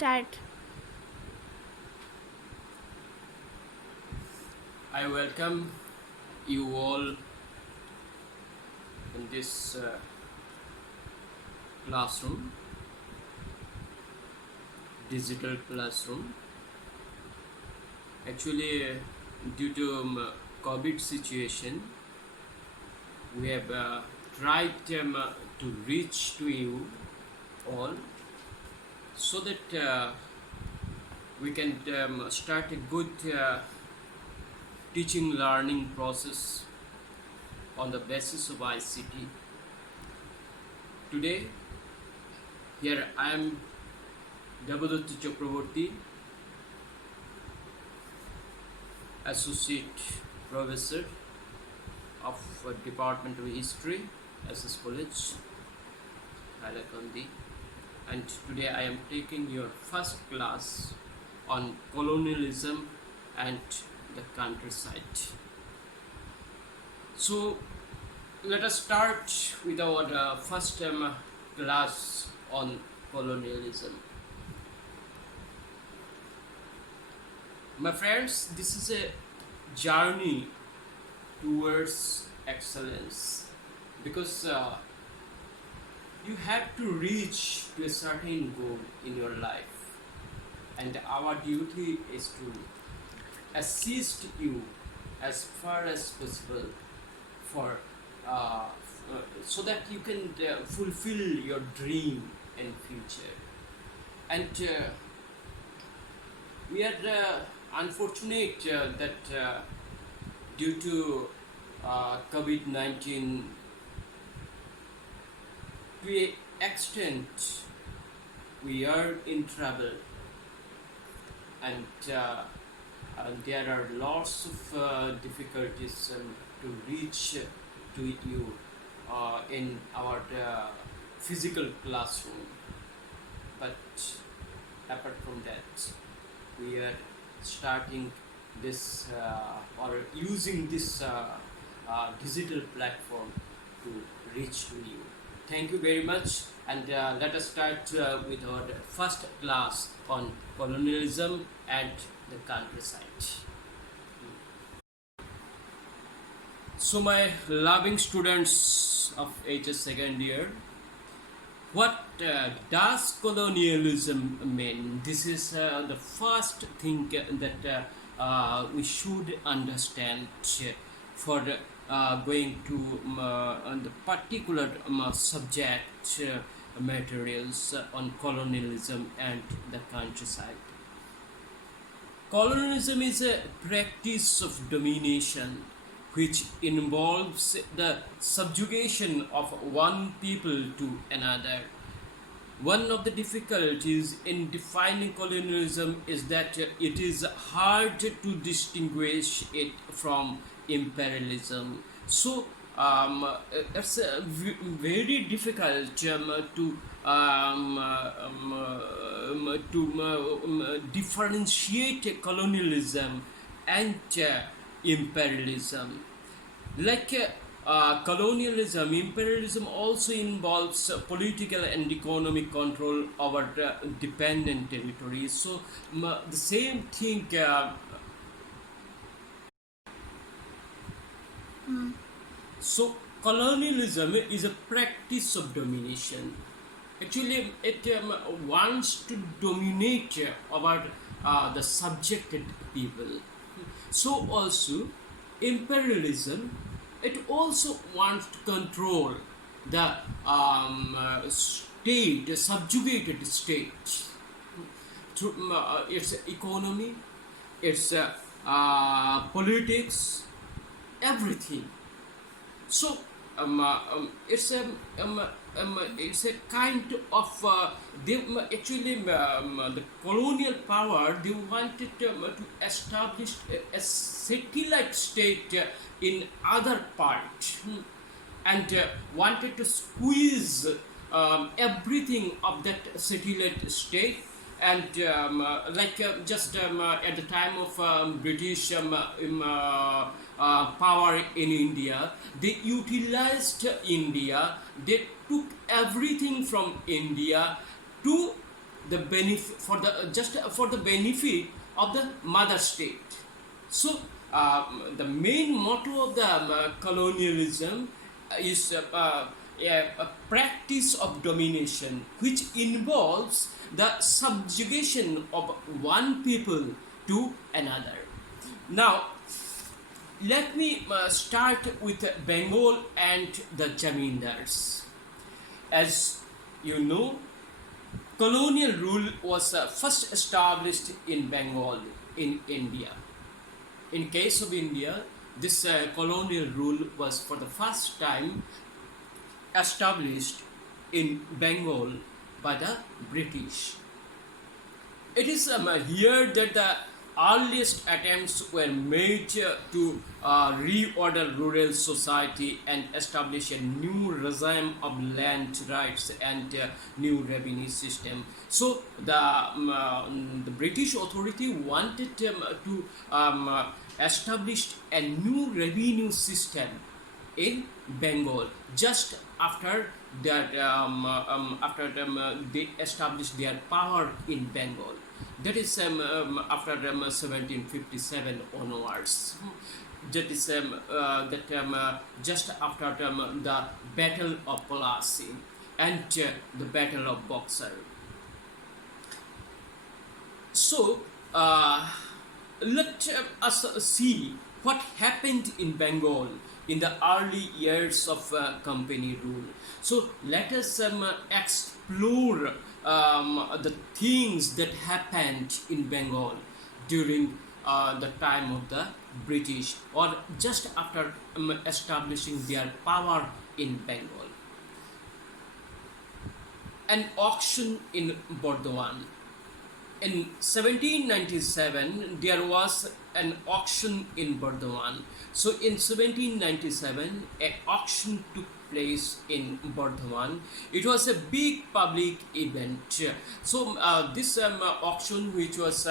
Start. I welcome you all in this classroom, digital classroom. Actually, due to COVID situation, we have tried to reach to you all so that we can start a good teaching learning process on the basis of ICT. Today, here I am Debadutta Chakravarty, Associate Professor of Department of History, SS College, Hailakandi, and today I am taking your first class on colonialism and the countryside. So let us start with our first class on colonialism. My friends, this is a journey towards excellence because you have to reach to a certain goal in your life, and our duty is to assist you as far as possible for so that you can fulfill your dream in future. And we are unfortunate that due to COVID-19, to an extent we are in trouble, and there are lots of difficulties to reach to you in our physical classroom. But apart from that, we are starting this or using this digital platform to reach to you. Thank you very much, and let us start with our first class on colonialism and the countryside. So my loving students of HS second year, what does colonialism mean? This is the first thing that we should understand for going to the particular subject materials on colonialism and the countryside. Colonialism is a practice of domination which involves the subjugation of one people to another. One of the difficulties in defining colonialism is that it is hard to distinguish it from imperialism. So it's very difficult to differentiate colonialism and imperialism. Like colonialism, imperialism also involves political and economic control over dependent territories. So the same thing. So colonialism is a practice of domination. Actually, it wants to dominate over the subjected people. So also imperialism, it also wants to control the state, the subjugated state, through its economy, its politics, everything. So it's a kind of they actually the colonial power, they wanted to establish a satellite state in other part, and wanted to squeeze everything of that satellite state. And just at the time of British power in India, they utilized India. They took everything from India to the benefit for the just for the benefit of the mother state. So the main motto of the colonialism is a practice of domination which involves the subjugation of one people to another. Now, let me start with Bengal and the Chaminades. As you know, colonial rule was first established in Bengal in India. In case of India, this colonial rule was for the first time established in Bengal by the British. It is here that the earliest attempts were made to reorder rural society and establish a new regime of land rights and new revenue system. So the British authority wanted to establish a new revenue system in Bengal just after that they established their power in Bengal. That is after 1757 onwards. That is just after the Battle of Plassey and the Battle of Boxer. So let us see what happened in Bengal in the early years of company rule. So let us explore the things that happened in Bengal during the time of the British or just after establishing their power in Bengal. An auction in Burdwan. In 1797, there was an auction in Burdwan. So in 1797, an auction took place in Burdwan. It was a big public event. So this auction, which was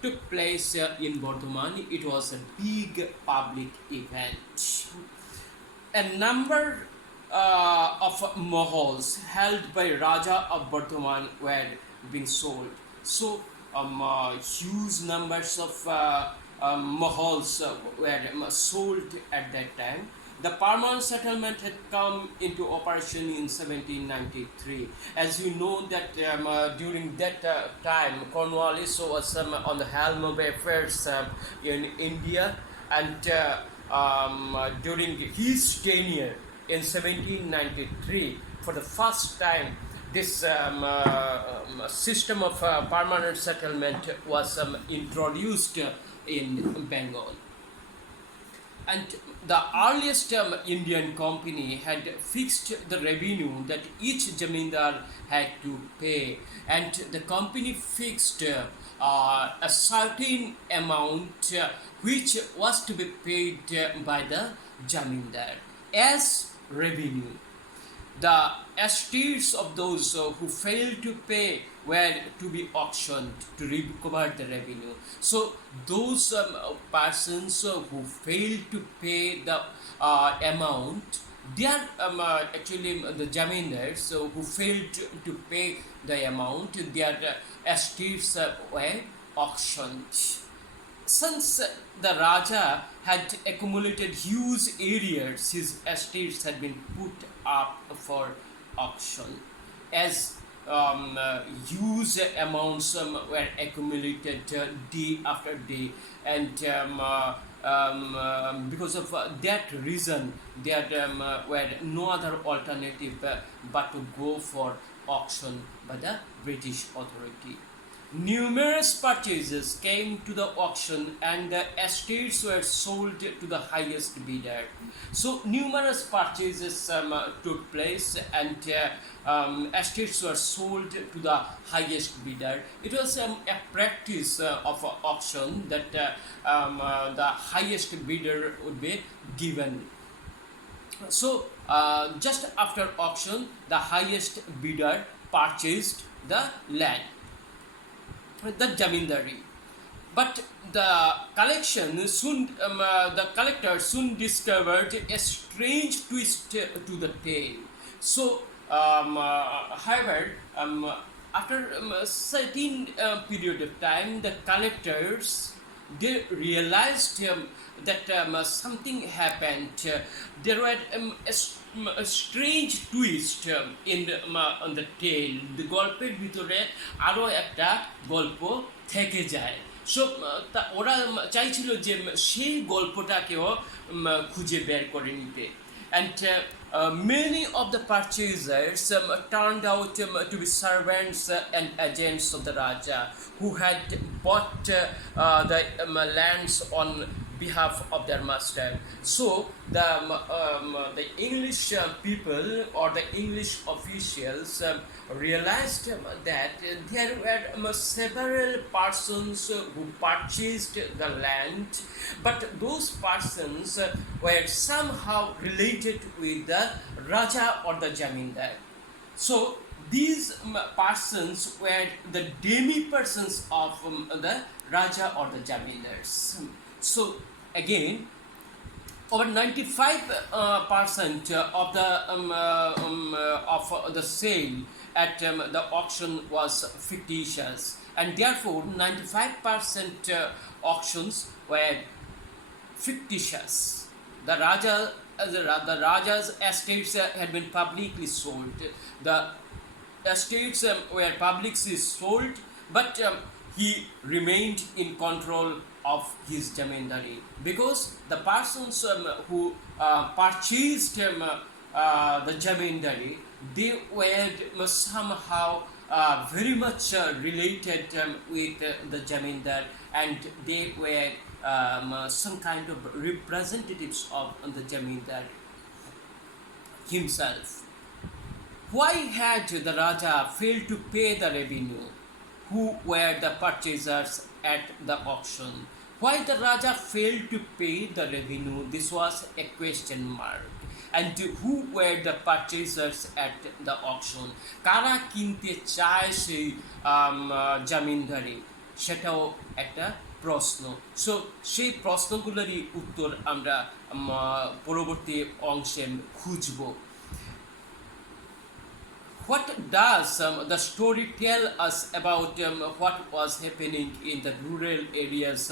took place in Burdwan, it was a big public event. A number of mahals held by Raja of Burdwan were being sold. So huge numbers of mahals were sold at that time. The permanent settlement had come into operation in 1793. As you know that during that time, Cornwallis was on the helm of affairs in India, and during his tenure in 1793, for the first time, this system of permanent settlement was introduced in Bengal. And the earliest Indian company had fixed the revenue that each jamindar had to pay, and the company fixed a certain amount which was to be paid by the jamindar as revenue. The estates of those who failed to pay were to be auctioned to recover the revenue. So those persons who failed to pay the amount, they are actually the jamindars who failed to pay the amount, their estates were auctioned. Since the Raja had accumulated huge areas, his estates had been put up for auction. As huge amounts were accumulated day after day, and because of that reason, there were no other alternative but to go for auction by the British authority. Numerous purchases came to the auction and the estates were sold to the highest bidder. So numerous purchases took place and estates were sold to the highest bidder. It was a practice of auction that the highest bidder would be given. So just after auction, the highest bidder purchased the land, the jamindari. But the collector soon discovered a strange twist to the tale. So, however, after a certain period of time, the collectors, they realized that something happened. There were a strange twist in on the tale. The গল্পের ভিতরে আরো একটা গল্প থেকে যায়। So ওরা চাইছিল যে সেই গল্পটাকেও খুঁজে বের করে নিতে। And many of the purchasers turned out to be servants and agents of the Raja, who had bought the lands on behalf of their master. So the English people or the English officials realized that there were several persons who purchased the land, but those persons were somehow related with the Raja or the Jamindar. So these persons were the demi-persons of the Raja or the Jamindars. So again, over 95% of the sale at the auction was fictitious, and therefore 95% auctions were fictitious. The Raja's estates had been publicly sold. The estates were publicly sold, but he remained in control of his jamindari, because the persons who purchased the jamindari, they were somehow very much related with the jamindar, and they were some kind of representatives of the jamindar himself. Why had the Raja failed to pay the revenue? Who were the purchasers at the auction? Why the Raja failed to pay the revenue? This was a question mark. And who were the purchasers at the auction? Kara kinte চায় সেই জামিনদারি, সেটাও একটা প্রশ্ন। So সেই প্রশ্নগুলোরই উত্তর আমরা পরবর্তী অংশে খুঁজব। What does the story tell us about what was happening in the rural areas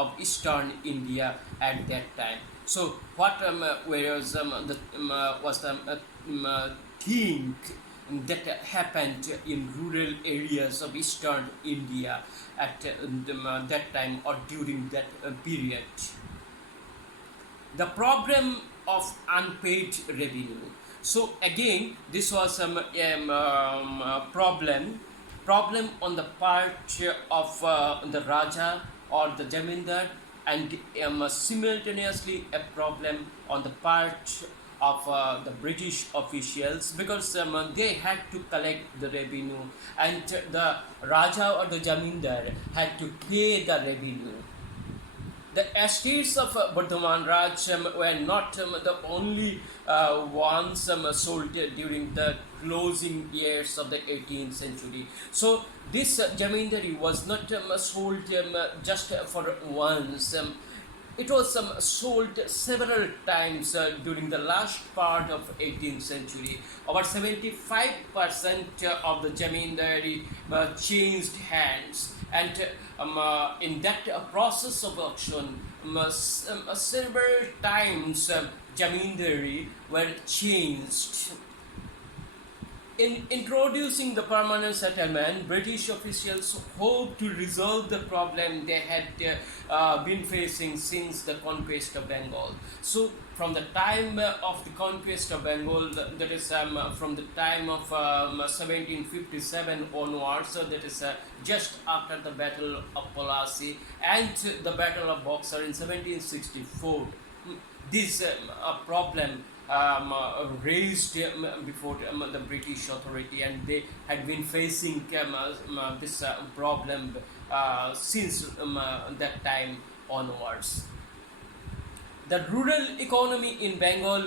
of eastern India at that time? So, what was the thing that happened in rural areas of eastern India at that time or during that period? The problem of unpaid revenue. So again, this was a problem on the part of the Raja or the Jamindar, and simultaneously a problem on the part of the British officials, because they had to collect the revenue, and the Raja or the Jamindar had to pay the revenue. The estates of Bardhaman Raj were not the only ones sold during the closing years of the 18th century. So this jamindari was not sold just for once. It was sold several times during the last part of 18th century. Over 75% of the jamindari changed hands, and in that process of auction, several times jamindari were changed. In introducing the permanent settlement, British officials hoped to resolve the problem they had been facing since the conquest of Bengal. So, from the time of the conquest of Bengal, that is from the time of 1757 onwards, so that is just after the Battle of Plassey and the Battle of Boxer in 1764, this problem raised before the British authority, and they had been facing this problem since that time onwards. The rural economy in Bengal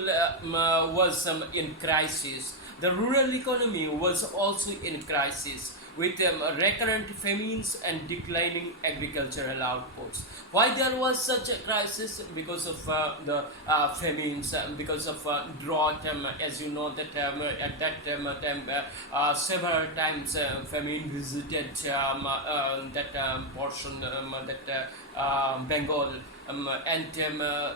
was in crisis. The rural economy was also in crisis. with recurrent famines and declining agricultural outputs. Why there was such a crisis? Because of the famines, because of drought. As you know, that at that time, several times famine visited that portion, that Bengal. And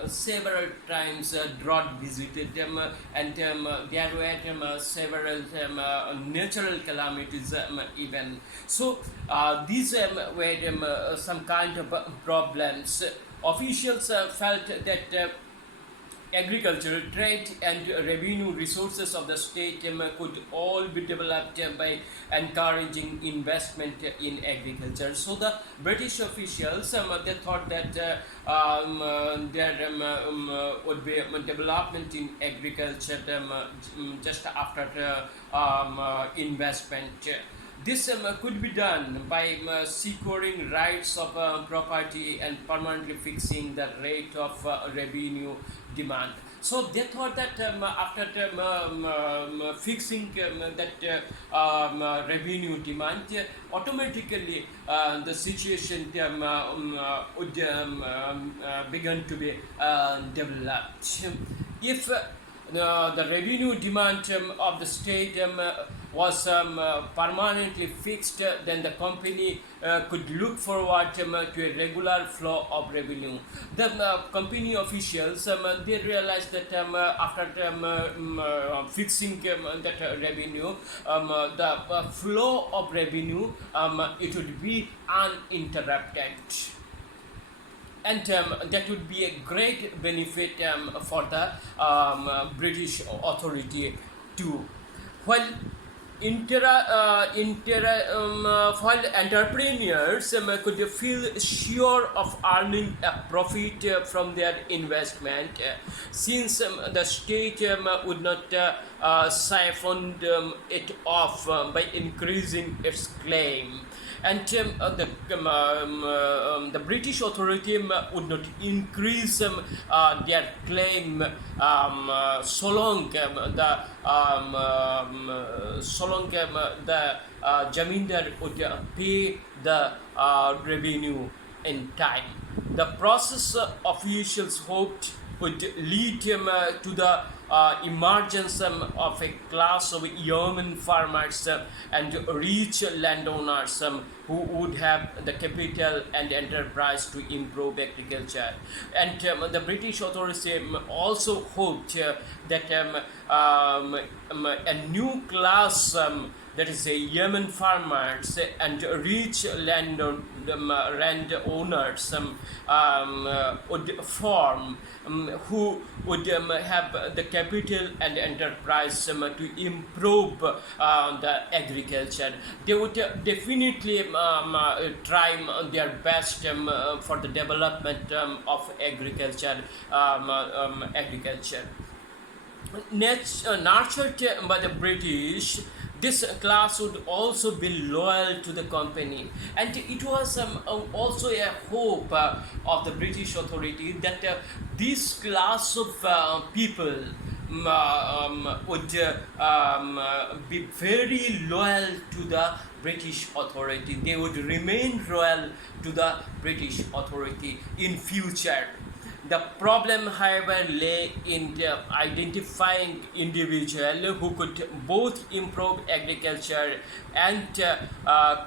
several times drought visited them, and there were several natural calamities even. So these were some kind of problems. Officials felt that agriculture, trade, and revenue resources of the state could all be developed by encouraging investment in agriculture. So the British officials they thought that there would be development in agriculture just after investment. This could be done by securing rights of property and permanently fixing the rate of revenue demand. So they thought that after fixing that revenue demand, automatically the situation would begin to be developed. If the revenue demand of the state was permanently fixed, then the company could look forward to a regular flow of revenue. The company officials they realized that after fixing that revenue, the flow of revenue it would be uninterrupted. And that would be a great benefit for the British authority too. While while entrepreneurs could feel sure of earning a profit from their investment, since the state would not siphon it off by increasing its claim. And the British authority would not increase their claim so long the Jamindar would pay the revenue in time. The process officials hoped would lead to the emergence of a class of yeoman farmers and rich landowners who would have the capital and enterprise to improve agriculture. And the British authorities also hoped that a new class, that is yeoman farmers and rich landowners would form, who would have the capital and enterprise to improve the agriculture. They would definitely try their best for the development of agriculture. Nurtured by the British, this class would also be loyal to the company, and it was also a hope of the British authority that this class of people would be very loyal to the British authority. They would remain loyal to the British authority in future. The problem, however, lay in identifying individuals who could both improve agriculture and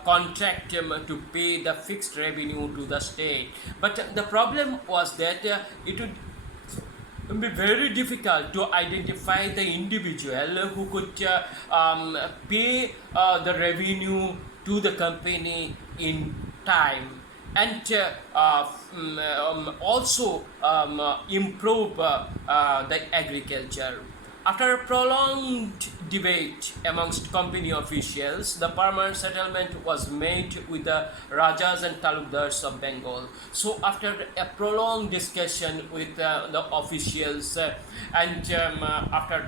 contract to pay the fixed revenue to the state. But the problem was that it would be very difficult to identify the individual who could pay the revenue to the company in time, and also improve the agriculture. After a prolonged debate amongst company officials, the permanent settlement was made with the Rajas and Talukdars of Bengal. So after a prolonged discussion with the officials and after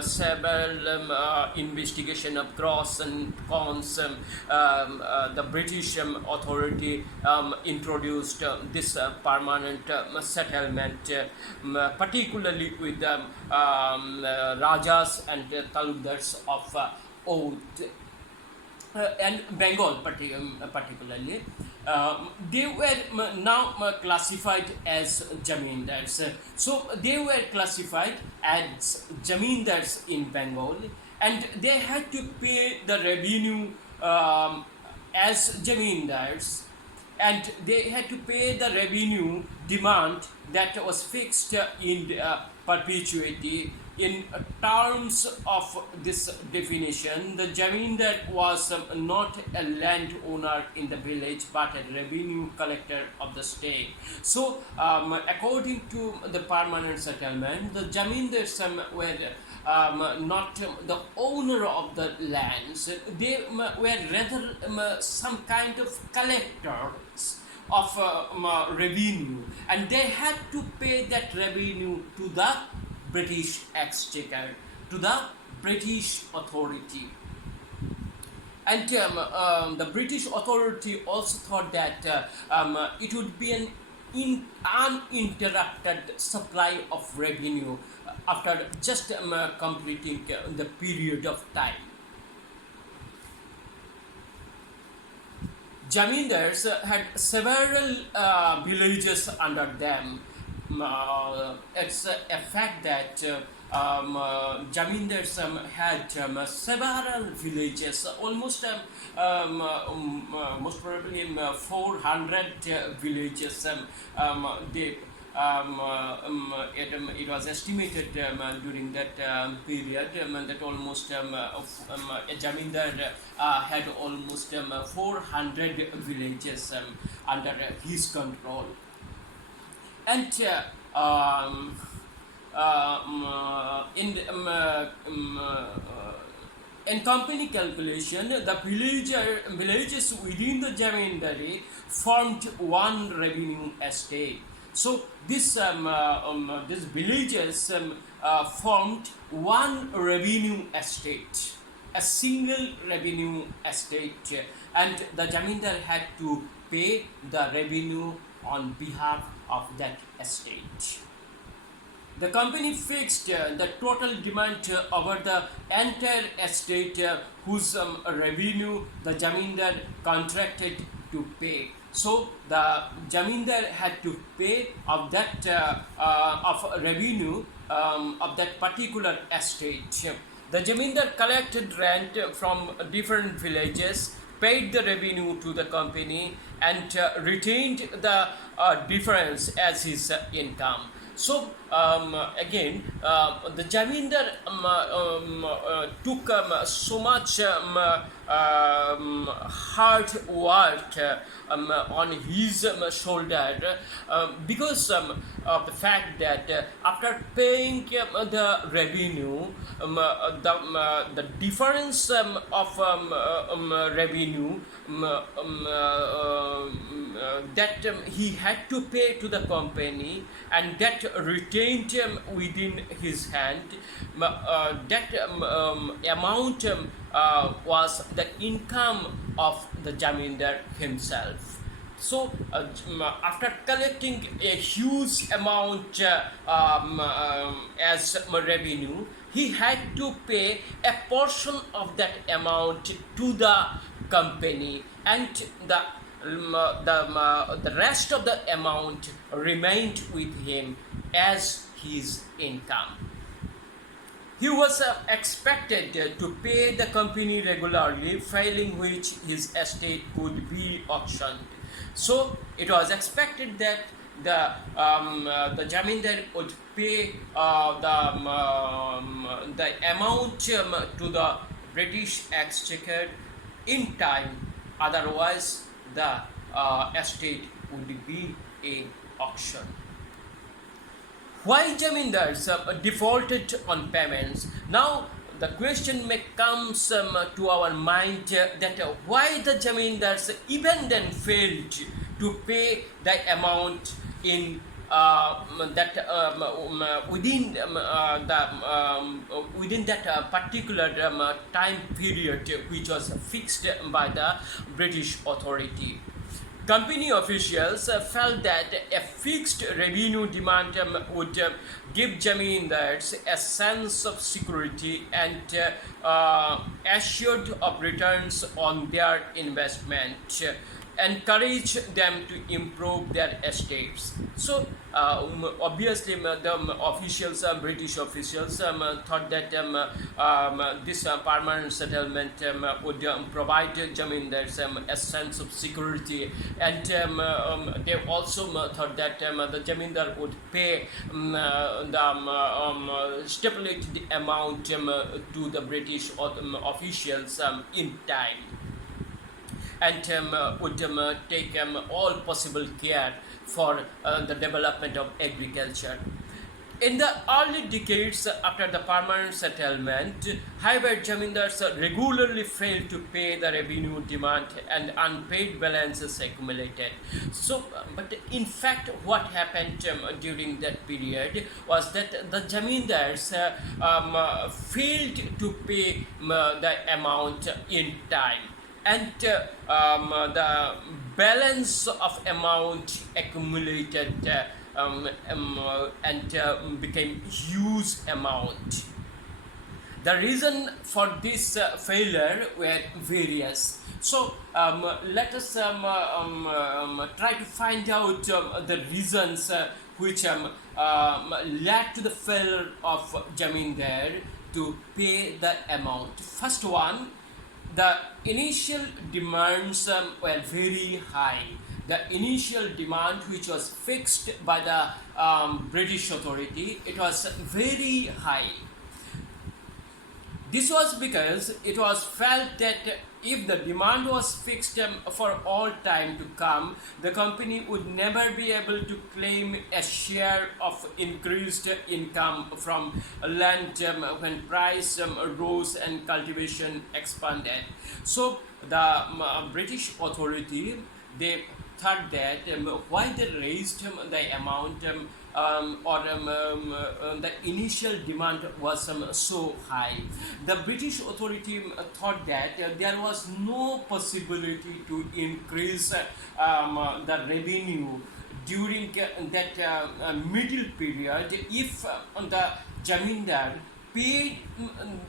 several investigation of pros and cons, the British authority introduced this permanent settlement, particularly with the Rajas and Talukdars of Oudh. and Bengal particularly, they were now classified as Jamindars. So they were classified as Jamindars in Bengal, and they had to pay the revenue as Jamindars, and they had to pay the revenue demand that was fixed in perpetuity. In terms of this definition, the Jamindar was not a landowner in the village but a revenue collector of the state. So, according to the permanent settlement, the Jamindars were not the owner of the lands, they were rather some kind of collectors of revenue, and they had to pay that revenue to the British Exchequer, to the British authority. And the British authority also thought that it would be an uninterrupted supply of revenue after just completing the period of time. Jamindars had several villages under them. It's a fact that Jamindars had several villages, almost most probably 400 villages. It was estimated during that period that almost a Jamindar had almost 400 villages under his control. And in company calculation, the villages within the Jamindari formed one revenue estate. So these villages formed one revenue estate, a single revenue estate, and the Jamindar had to pay the revenue on behalf of that estate. The company fixed the total demand over the entire estate whose revenue the Jamindar contracted to pay. So the Jamindar had to pay of that of revenue of that particular estate. The Jamindar collected rent from different villages, paid the revenue to the company, and retained the difference as his income. So again, the Jamindar took so much hard work on his shoulder because of the fact that after paying the revenue, the difference of revenue that he had to pay to the company and that retained within his hand, that amount was the income of the Jamindar himself. So after collecting a huge amount as revenue, he had to pay a portion of that amount to the company, and the rest of the amount remained with him as his income. He was expected to pay the company regularly, failing which his estate could be auctioned. So it was expected that the Jamindar would pay the amount to the British Exchequer in time, otherwise the estate would be in auction. Why Jamindars defaulted on payments? Now the question may come to our mind that why the Jamindars even then failed to pay the amount in within that particular time period which was fixed by the British authority. Company officials felt that a fixed revenue demand would give zamindars a sense of security and assured of returns on their investment, encourage them to improve their estates. So obviously the officials, British officials, thought that this permanent settlement would provide jamindars a sense of security, and they also thought that the jamindar would pay the stipulated amount to the British officials in time, and would take all possible care for the development of agriculture. In the early decades after the permanent settlement, however, zamindars regularly failed to pay the revenue demand and unpaid balances accumulated. So, but in fact, what happened during that period was that the zamindars failed to pay the amount in time, and the balance of amount accumulated and became huge amount. The reason for this failure were various. So let us try to find out the reasons which led to the failure of zamindar to pay the amount. First one, the initial demands were very high. The initial demand, which was fixed by the British authority, it was very high. This was because it was felt that if the demand was fixed for all time to come, the company would never be able to claim a share of increased income from land when price rose and cultivation expanded. So the British authority, they thought that why they raised the amount the initial demand was so high. The British authority thought that there was no possibility to increase the revenue during that middle period if the zamindar paid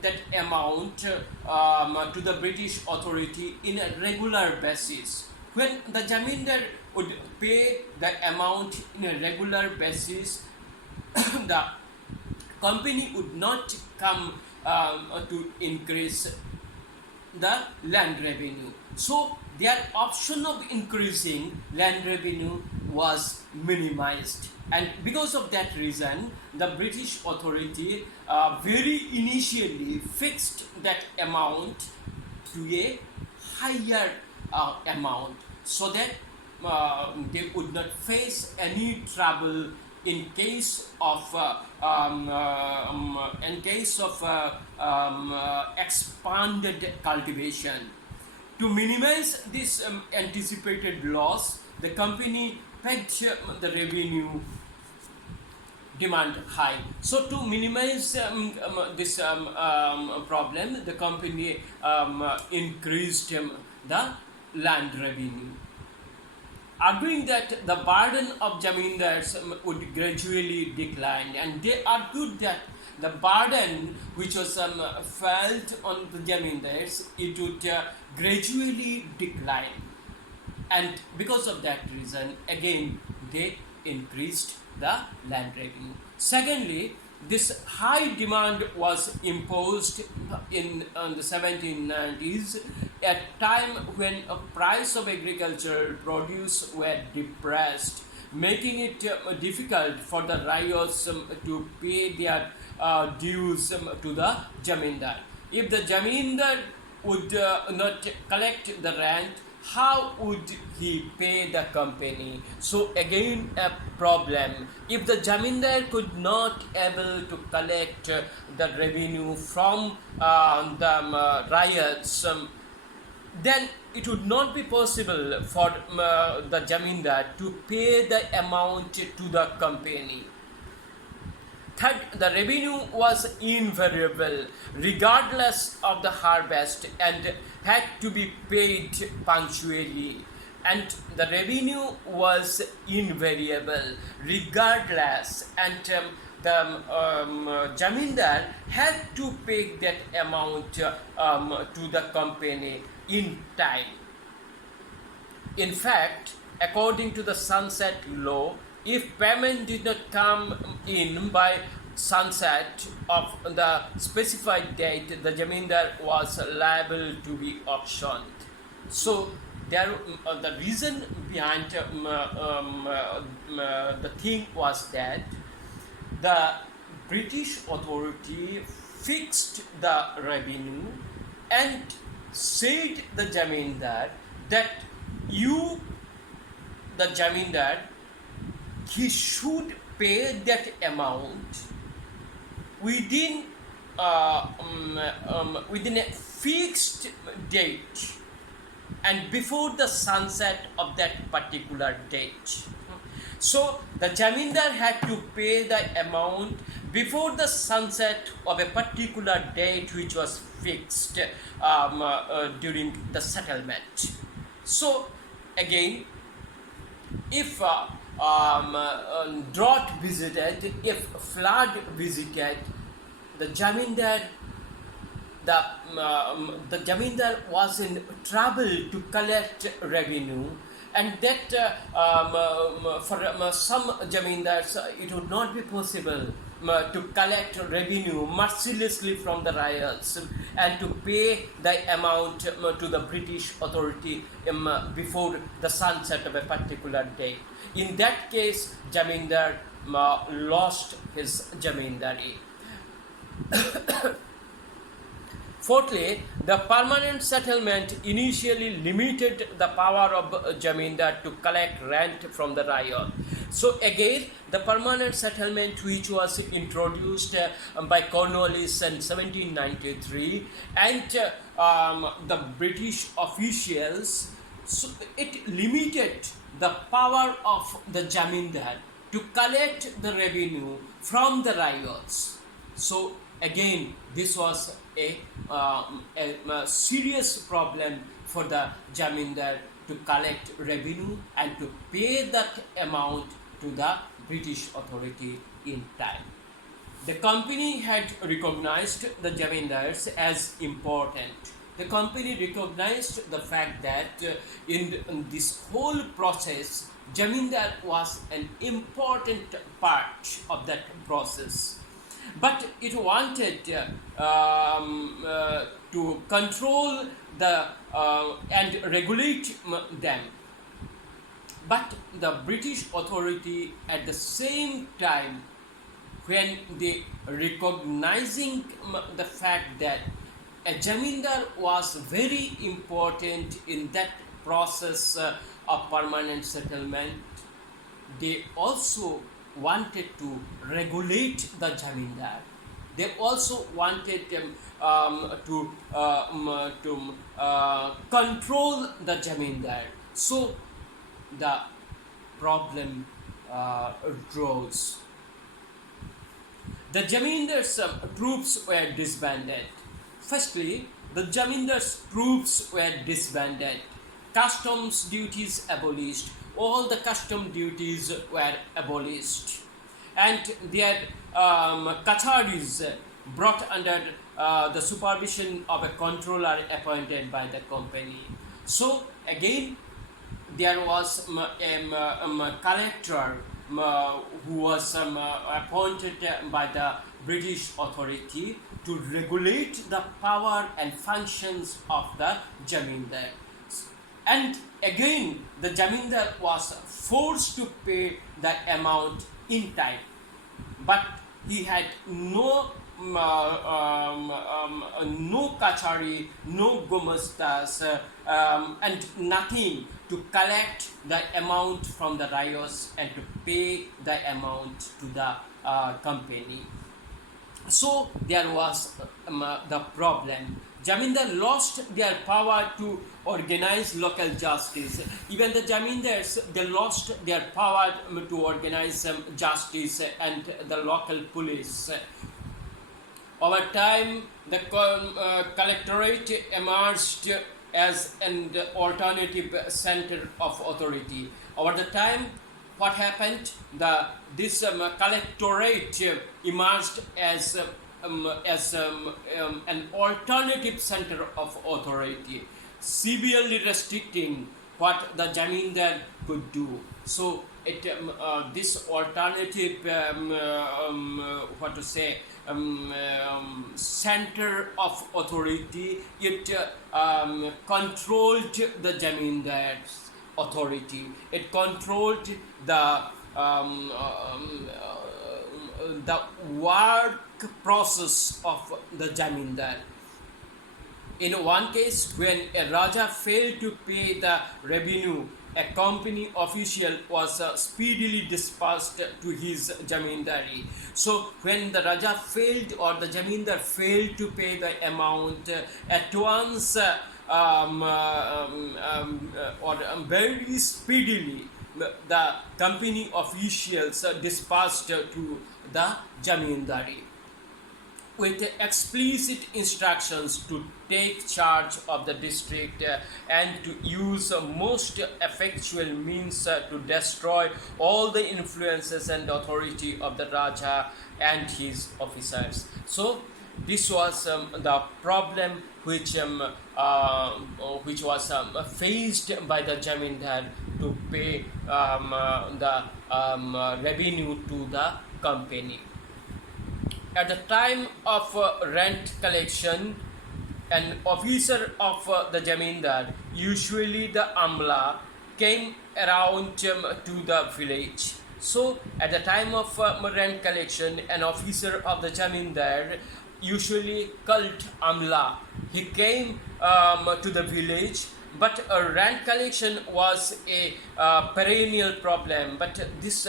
that amount to the British authority in a regular basis. When the zamindar would pay the amount in a regular basis, the company would not come to increase the land revenue. So their option of increasing land revenue was minimized, and because of that reason, the British authority very initially fixed that amount to a higher amount, so that they would not face any trouble in case of expanded cultivation. To minimize this anticipated loss, the company paid the revenue demand high. So to minimize this problem, the company increased the land revenue, arguing that the burden of zamindars would gradually decline, and they argued that the burden which was felt on the zamindars, it would gradually decline, and because of that reason, again they increased the land revenue. Secondly, this high demand was imposed in the 1790s, at time when a price of agricultural produce were depressed, making it difficult for the ryots to pay their dues to the zamindar. If the zamindar would not collect the rent, how would he pay the company? So again a problem. If the zamindar could not able to collect the revenue from the ryots, then it would not be possible for the zamindar to pay the amount to the company. Third, the revenue was invariable regardless of the harvest and had to be paid punctually. and the revenue was invariable regardless, and the Jamindar had to pay that amount to the company in time. In fact, according to the sunset law, if payment did not come in by sunset of the specified date, the Jamindar was liable to be auctioned. So the reason behind the thing was that the British authority fixed the revenue and said the Jamindar that the Jamindar, he should pay that amount within within a fixed date and before the sunset of that particular date. So the Jamindar had to pay the amount before the sunset of a particular date which was fixed during the settlement. So again, if drought visited, if flood visited, the Jamindar was in trouble to collect revenue, and that for some Jamindars it would not be possible to collect revenue mercilessly from the riots and to pay the amount to the British authority before the sunset of a particular day. In that case, Jamindar lost his Jamindari. Fourthly, the permanent settlement initially limited the power of Jamindar to collect rent from the riot. So again, the permanent settlement which was introduced by Cornwallis in 1793 and the British officials, so it limited the power of the Jamindar to collect the revenue from the riots. So again, this was a serious problem for the Jamindar to collect revenue and to pay that amount to the British authority in time. The company had recognized the Jamindars as important. The company recognized the fact that in this whole process, Jamindar was an important part of that process. But it wanted to control the and regulate them. But the British authority at the same time, when they recognizing the fact that a Jamindar was very important in that process of permanent settlement, they also wanted to regulate the Jamindar. They also wanted them to control the Jamindar. So the problem grows. The Jamindar's troops were disbanded. Firstly, the Jamindar's troops were disbanded. Customs duties abolished. All the custom duties were abolished, and their kacharis brought under the supervision of a controller appointed by the company. So again, there was a collector who was appointed by the British authority to regulate the power and functions of the Jamindar. And again, the Jamindar was forced to pay the amount in time, but he had no kachari, no gomastas, and nothing to collect the amount from the riots and to pay the amount to the company. So there was the problem. Jamindar lost their power to organize local justice. Even the Jamindars, they lost their power to organize justice and the local police. Over time, the collectorate emerged as an alternative center of authority. Over the time, what happened? This collectorate emerged as an alternative center of authority, severely restricting what the Jamindar could do. So this alternative, center of authority, it controlled the Jamindar's authority. It controlled the work process of the Jamindar. In one case, when a Raja failed to pay the revenue, a company official was speedily dispatched to his Jamindari. So when the Raja failed or the Jamindar failed to pay the amount, at once very speedily the company officials dispatched to the Jamindari with explicit instructions to take charge of the district and to use most effectual means to destroy all the influences and authority of the Raja and his officers. So this was the problem which was faced by the Jamindar to pay the revenue to the company. At the time of rent collection, an officer of the Jamindar, usually the Amla, came around to the village. So at the time of rent collection, an officer of the Jamindar, usually called Amla, he came to the village. But rent collection was a perennial problem. But this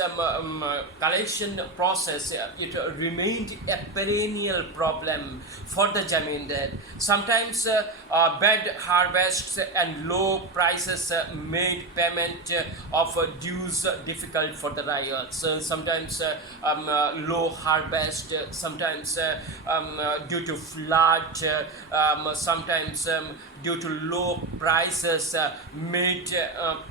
collection process, it remained a perennial problem for the Jamindar. Sometimes bad harvests and low prices made payment of dues difficult for the ryots. Sometimes low harvest, sometimes due to flood, sometimes due to low prices made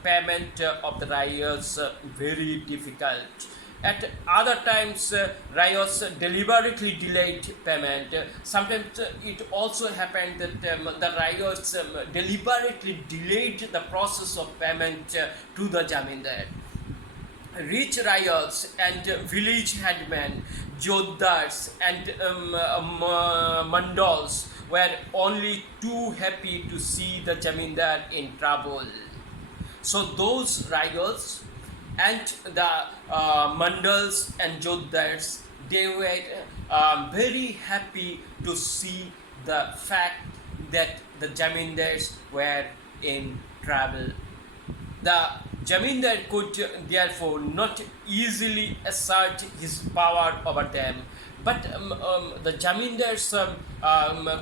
payment of the ryots very difficult. At other times, ryots deliberately delayed payment. Sometimes it also happened that the ryots deliberately delayed the process of payment to the Jamindar. Rich ryots and village headmen, joddars and mandals were only too happy to see the Jamindar in trouble. So those ryots and the mandals and joddars, they were very happy to see the fact that the Jamindars were in trouble. The Jamindar could therefore not easily assert his power over them. But the Jamindars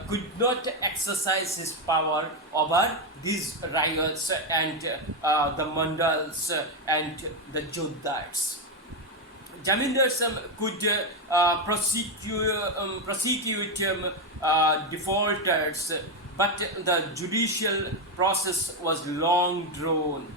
could not exercise his power over these ryots and the mandals and the joddars. Jamindars could prosecute defaulters, but the judicial process was long drawn.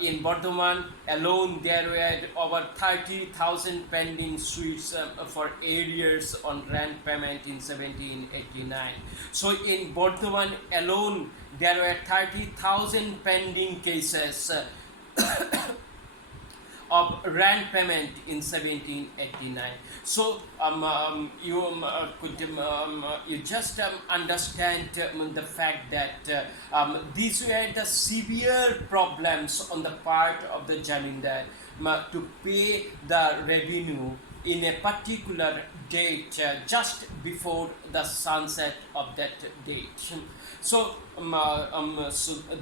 In Bardhaman alone, there were over 30,000 pending suits for arrears on rent payment in 1789. So in Bardhaman alone, there were 30,000 pending cases of rent payment in 1789. So you just understand the fact that these were the severe problems on the part of the Jamindar to pay the revenue in a particular date just before the sunset of that date. So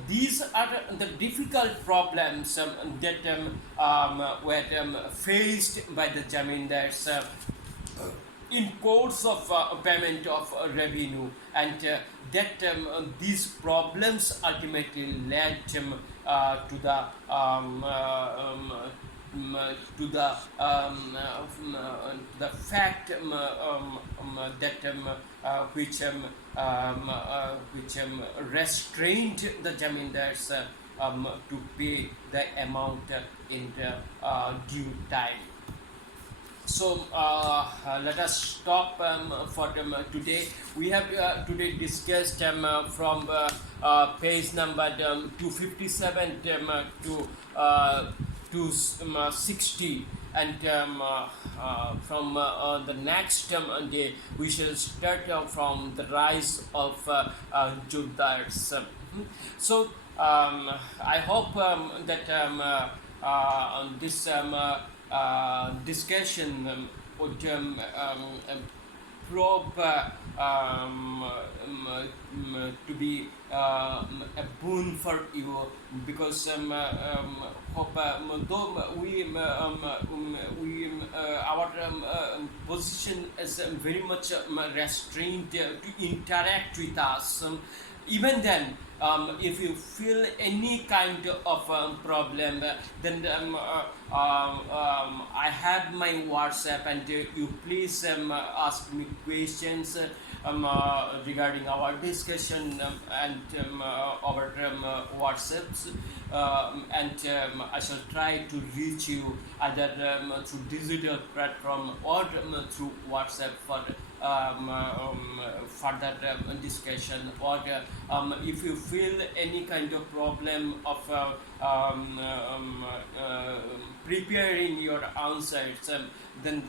these are the difficult problems that were faced by the Jamindars in course of payment of revenue, and that these problems ultimately led to the to the fact that which restrained the Jamindars to pay the amount in the due time. So let us stop for today. We have today discussed from page number 257 to 260, and from the next day we shall start from the rise of Jodhars. So I hope that this discussion would probe to be a boon for you, because hope, though our position is very much restrained to interact with us. Even then, if you feel any kind of problem, then I have my WhatsApp, and you please ask me questions regarding our discussion and our WhatsApps, and I shall try to reach you either through digital platform or through WhatsApp for further discussion, or if you feel any kind of problem of preparing your answers, then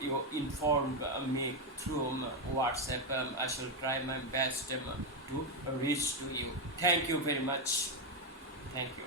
you inform me through WhatsApp. I shall try my best to reach to you. Thank you very much. Thank you.